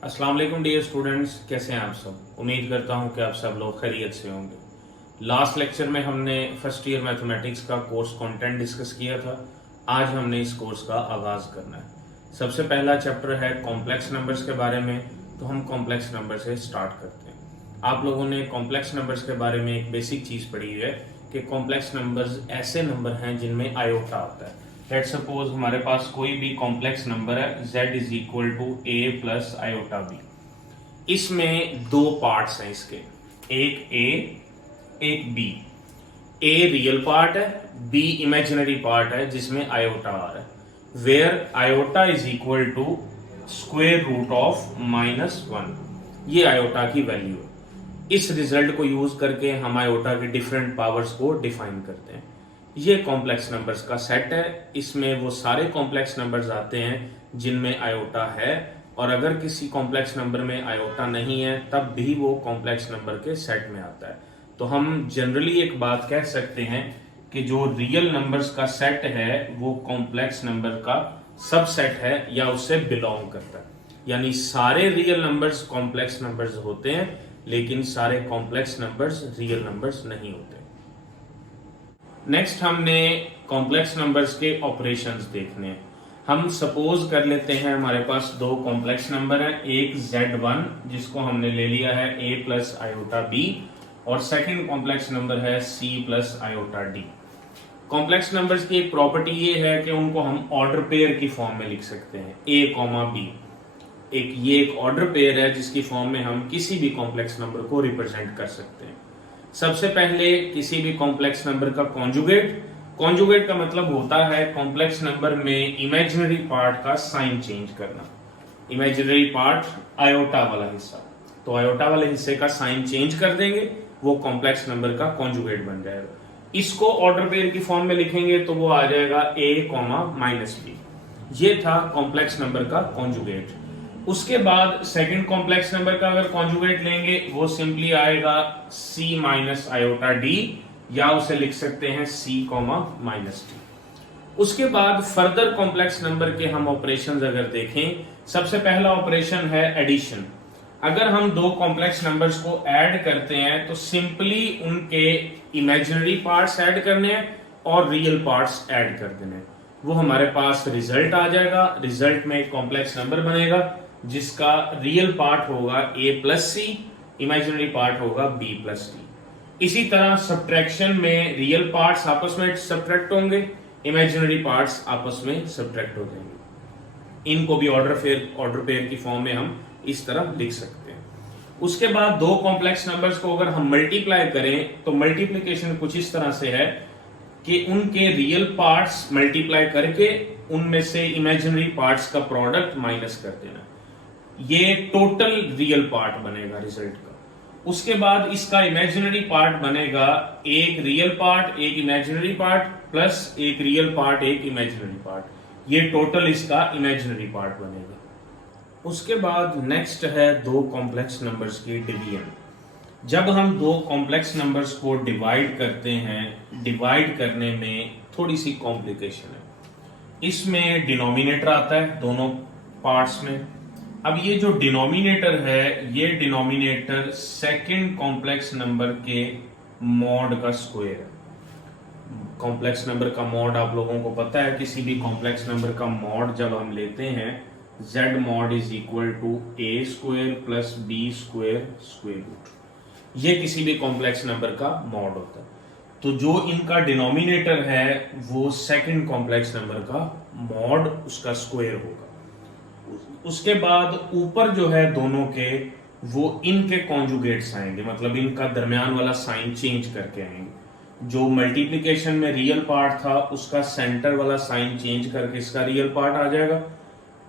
अस्सलाम वालेकुम dear students, कैसे हैं आप सब। उम्मीद करता हूं कि आप सब लोग खैरियत से होंगे। लास्ट लेक्चर में हमने फर्स्ट ईयर मैथमेटिक्स का कोर्स कंटेंट डिस्कस किया था। आज हमने इस कोर्स का आगाज करना है। सबसे पहला चैप्टर है कॉम्प्लेक्स नंबर्स के बारे में, तो हम कॉम्प्लेक्स नंबर से स्टार्ट करते हैं। आप लोगों ने कॉम्प्लेक्स नंबर्स के बारे में एक बेसिक चीज पढ़ी है कि कॉम्प्लेक्स नंबर्स ऐसे नंबर हैं जिनमें आयोटा आता है। लेट सपोज हमारे पास कोई भी कॉम्प्लेक्स नंबर है z is equal to a plus iota b. इसमें दो पार्ट्स हैं इसके, एक a एक b। a रियल पार्ट है, b इमेजिनरी पार्ट है जिसमें आयोटा आ रहा है। Where iota is equal to square root of -1। ये आयोटा की वैल्यू है। इस रिजल्ट को यूज करके हम आयोटा के डिफरेंट पावर्स को डिफाइन करते हैं। ये कॉम्प्लेक्स नंबर्स का सेट है। इसमें वो सारे कॉम्प्लेक्स नंबर्स आते हैं जिनमें आयोटा है, और अगर किसी कॉम्प्लेक्स नंबर में आयोटा नहीं है तब भी वो कॉम्प्लेक्स नंबर के सेट में आता है। तो हम जनरली एक बात कह सकते हैं कि जो रियल नंबर्स का सेट है वो कॉम्प्लेक्स नंबर का सबसेट है या उससे बिलोंग करता है। यानी सारे रियल नंबर्स कॉम्प्लेक्स नंबर्स होते हैं, लेकिन सारे कॉम्प्लेक्स नंबर्स रियल नंबर्स नहीं होते। नेक्स्ट हमने कॉम्प्लेक्स नंबर्स के ऑपरेशंस देखने हैं। हम सपोज कर लेते हैं हमारे पास दो कॉम्प्लेक्स नंबर हैं, एक z1 जिसको हमने ले लिया है a प्लस आयोटा b, और सेकंड कॉम्प्लेक्स नंबर है c plus iota d। Complex numbers की एक प्रॉपर्टी ये है कि उनको हम ऑर्डर पेयर की फॉर्म में लिख सकते हैं, a b। ये एक ऑर्डर पेयर है जिसकी फॉर्म में हम किसी भी कॉम्प्लेक्स नंबर को रिप्रेजेंट कर सकते हैं। सबसे पहले किसी भी कॉम्प्लेक्स नंबर का कॉन्जुगेट का मतलब होता है कॉम्प्लेक्स नंबर में इमेजिनरी पार्ट का साइन चेंज करना। इमेजिनरी पार्ट आयोटा वाला हिस्सा, तो आयोटा वाले हिस्से का साइन चेंज कर देंगे, वो कॉम्प्लेक्स नंबर का कॉन्जुगेट बन जाएगा। इसको ऑर्डर पेयर की फॉर्म में लिखेंगे तो वो आ जाएगा a, -b। ये था कॉम्प्लेक्स नंबर का कॉन्जुगेट। उसके बाद सेकंड कॉम्प्लेक्स नंबर का अगर कॉन्जुगेट लेंगे वो सिंपली आएगा c माइनस आयोटा d, या उसे लिख सकते हैं c, -d। उसके बाद फर्दर कॉम्प्लेक्स नंबर के हम ऑपरेशंस अगर देखें, सबसे पहला ऑपरेशन है एडिशन। अगर हम दो कॉम्प्लेक्स नंबर्स को ऐड करते हैं तो सिंपली उनके इमेजिनरी पार्ट्स ऐड करने हैं और रियल पार्ट्स ऐड कर देने हैं। वो हमारे पास रिजल्ट आ जाएगा। रिजल्ट में एक कॉम्प्लेक्स नंबर बनेगा जिसका रियल पार्ट होगा a plus c, imaginary part होगा b प्लस डी। इसी तरह सब्ट्रैक्शन में रियल पार्ट्स आपस में सब्ट्रैक्ट होंगे, इमेजिनरी पार्ट्स आपस में सब्ट्रैक्ट हो जाएंगे। इनको भी ऑर्डर पेयर की फॉर्म में हम इस तरह लिख सकते हैं। उसके बाद दो कॉम्प्लेक्स नंबर्स को अगर हम मल्टीप्लाई करें तो मल्टीप्लीकेशन कुछ इस तरह से है कि उनके रियल पार्ट्स मल्टीप्लाई करके उनमें से इमेजिनरी पार्ट्स का प्रोडक्ट माइनस कर देना। ये टोटल रियल पार्ट बनेगा रिजल्ट का। उसके बाद इसका इमेजिनरी पार्ट बनेगा एक रियल पार्ट एक इमेजिनरी पार्ट प्लस एक रियल पार्ट एक इमेजिनरी पार्ट। ये टोटल इसका इमेजिनरी पार्ट बनेगा। उसके बाद नेक्स्ट है दो कॉम्प्लेक्स नंबर्स की डिवीजन। जब हम दो कॉम्प्लेक्स नंबर्स को डिवाइड करते हैं, डिवाइड करने में थोड़ी सी कॉम्प्लिकेशन है। इसमें डिनोमिनेटर आता है दोनों पार्ट्स में। अब ये जो डिनोमिनेटर है, ये डिनोमिनेटर सेकंड कॉम्प्लेक्स नंबर के मॉड का स्क्वायर है। कॉम्प्लेक्स नंबर का मॉड आप लोगों को पता है, किसी भी कॉम्प्लेक्स नंबर का मॉड जब हम लेते हैं z mod is equal to a square plus b square square root. ये किसी भी कॉम्प्लेक्स नंबर का मॉड होता है। तो जो इनका डिनोमिनेटर है वो सेकंड कॉम्प्लेक्स नंबर का मॉड उसका स्क्वायर होगा। उसके बाद ऊपर जो है दोनों के, वो इनके कॉन्जुगेट्स आएंगे, मतलब इनका दरमियान वाला साइन चेंज करके आएंगे। जो मल्टीप्लिकेशन में रियल पार्ट था उसका सेंटर वाला साइन चेंज करके इसका रियल पार्ट आ जाएगा।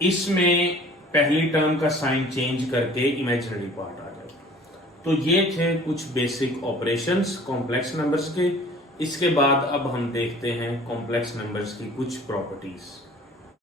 इसमें पहली टर्म का साइन चेंज करके इमेजिनरी पार्ट आ जाएगा। तो ये थे कुछ बेसिक ऑपरेशंस कॉम्प्लेक्स नंबर्स के। इसके बाद अब हम देखते हैं कॉम्प्लेक्स नंबर्स की कुछ प्रॉपर्टीज।